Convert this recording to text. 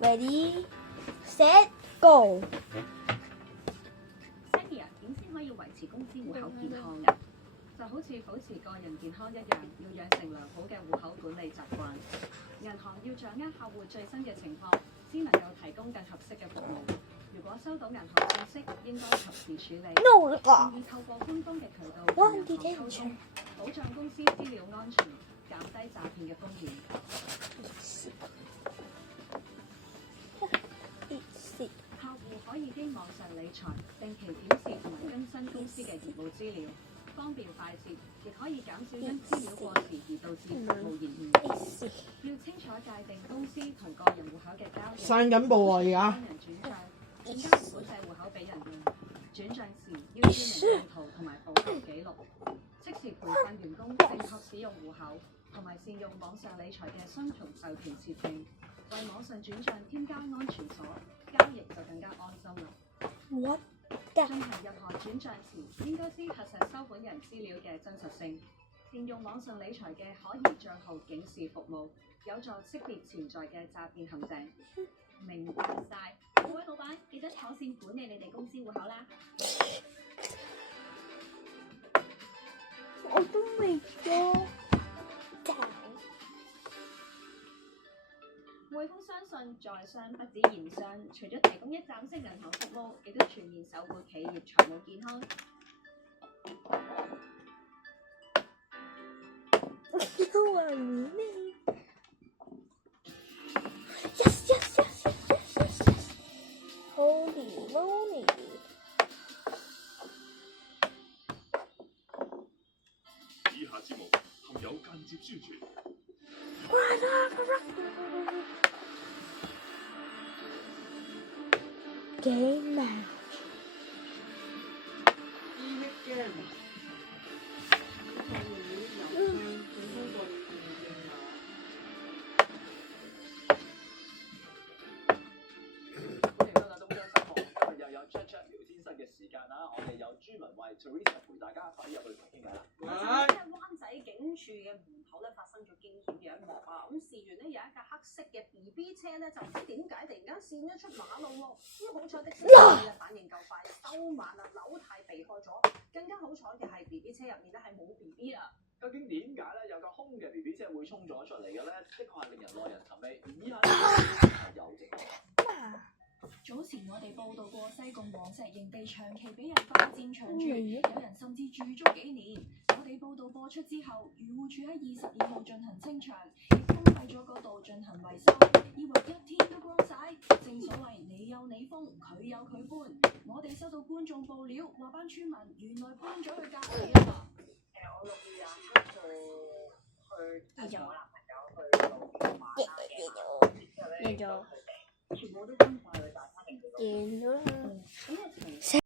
Ready, set, go。Sandy 啊，點先可以維持公司戶口健康㗎？就好似保持個人健康一樣，要養成良好嘅戶口管理習慣。銀行要掌握客戶最新嘅情況，先能夠提供更合適嘅服務。如果收到銀行信息，應該及時處理。建議透過官方嘅渠道同銀行溝通，保障公司資料安全，減低詐騙嘅風險。客戶可以經網上理財，定期檢視同埋更新公司嘅業務資料，方便快捷，亦可以減少因資料過時而導致服務延誤。要清楚界定公司同個人戶口嘅交易。散緊步啊！而家。幫人轉帳，更加唔好借戶口俾人用。轉帳時要註明用途同埋保留記錄，適時培訓員工正確使用戶口，同埋善用網上理財嘅雙重授權設定，為網上轉帳添加安全鎖，交易就更加安心啦。What？進行任何轉帳時，應該先核實收款人資料嘅真實性，善用網上理財嘅可疑帳號警示服務，有助識別潛在嘅詐騙陷阱。明白晒，各位老闆，記得妥善管理你哋公司戶口啦。我都未咗。匯豐相信在商不止言商，除咗提供一站式銀行服務，亦都全面守護企業財務健康。Holy moly！ 以下節目含有間接宣傳。Game match。嘅時間啦，我哋有朱文慧 Teresa 陪大家快啲入去傾偈啦。即係灣仔警署嘅門口咧發生咗驚險嘅一幕啊！咁事緣咧有一架黑色嘅 BB 車咧就唔知點解突然間跣咗出馬路喎，咁好彩的士司機反應夠快，收慢啊，扭軚避開咗。更加好彩嘅係 BB 車入面咧係冇 BB 啊！究竟點解咧有架空嘅 BB 車會衝咗出嚟嘅咧？的確係令人耐人尋味。以下係有直播。早前我哋報道過西貢黃石營地長期俾人霸佔長住，有人甚至住足幾年。我哋報道播出之後，漁護署喺22號進行清場，亦封閉咗嗰度進行維修，以為一天都光晒。正所謂你有你封，佢有佢搬。我哋收到觀眾報料，話班村民原來搬咗去隔離啊！我6月27號去同我男朋友去到玩啦嘅，之後咧全部都搬晒去大沙坪嗰度。